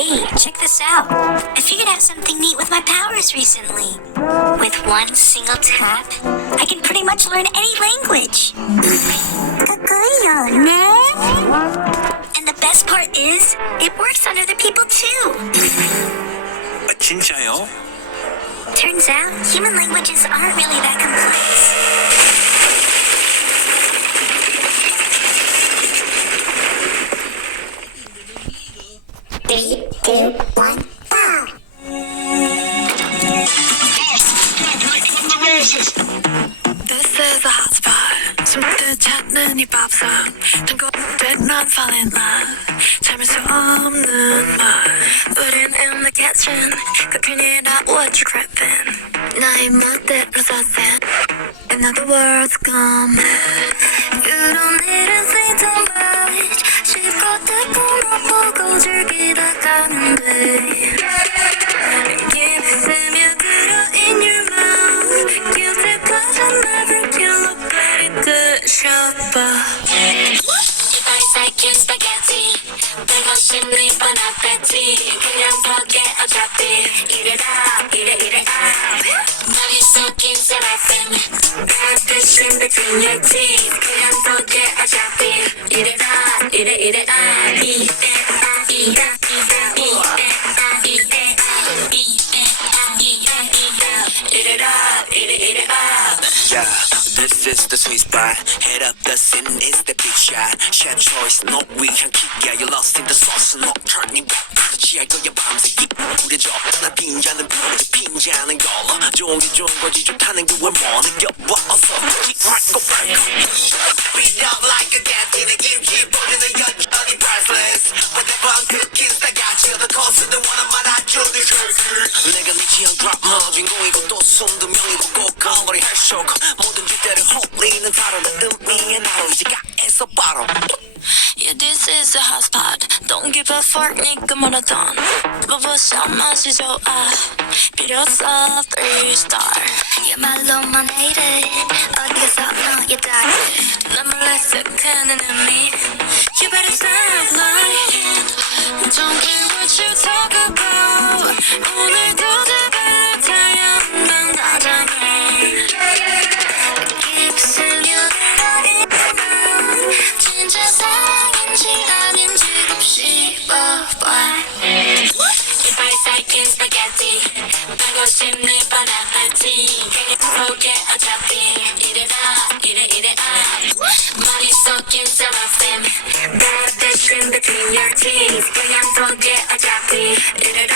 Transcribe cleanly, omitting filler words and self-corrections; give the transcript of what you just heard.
Hey, check this out. I figured out something neat with my powers recently. With one single tap, I can pretty much learn any language. And the best part is, it works on other people too. 진짜요? Turns out, human languages aren't really that complex. 3, 2, 1, go! This is a hot spot. 숨듯 찾는 이 밥상. 난 not fall in love. 참을 수 없는 말. 우린 in the kitchen. Cooking it up, what you craving? 나의 멋대로 서센. In other words, come. You don't need to say too much. 실컷 달콤하고 즐기다 가면 돼. Give it 스며들어 in your mouth. Guilty pleasure never kill a pretty good shopper. Like spaghetti, 내가 심리 bon appetit. 그냥 포기해 어차피. Eat it up, eat it, eat it up. 머리 섞인 seraphim, cut in between your teeth. 그냥 포기해 어차피. Eat it up, eat it, eat it up. Eat it up, eat it up, eat it up, eat it up, eat it up, eat it up. Yeah, this is the sweet spot. Head up the scene is the big shot. Chef choice, no 위한 kick. You lost in the sauce, no turning back. 취할 거야 밤새 우려져. 나 빈자는 비워져 빈자는 걸로. 좋은 게 좋은 거지 좋다는 게 왜 뭐 느껴봐 어서 말고 말고. Beat up like a cat in a 김치 뿌리는 여전히 priceless. Whatever I'm cooking 다 같이 얻어 코스는 원한 말아줘 내 혈기. 내가 네 취향 드라마 주인공이고 또 숨도 명이고 꼭 거리 해쇼고 모든 주제를 홀리는 다른 의미의 나로 이제 가에서 바로. Yeah, this is a hot spot. Don't give a fuck, 니가 뭐라던. 버버샷 맛이 좋아. 필요 없어, 3-star. 얘말로만 hate it. 어디서 너의 dark. 난 몰래 쓱하는 의미. You better stop lying. Don't care what you talk about. 오늘도 제발 달려만 나잖아. 진짜 사랑인지 아닌지 곱씹어봐. 이빨 삭힌 스파게티 하고 싶니 bon appetit. 그냥 포기해 어차피. Eat it up, eat it, eat it up. 머리 섞인 seraphim, cut in between your teeth. 그냥 포기해 어차피. Eat it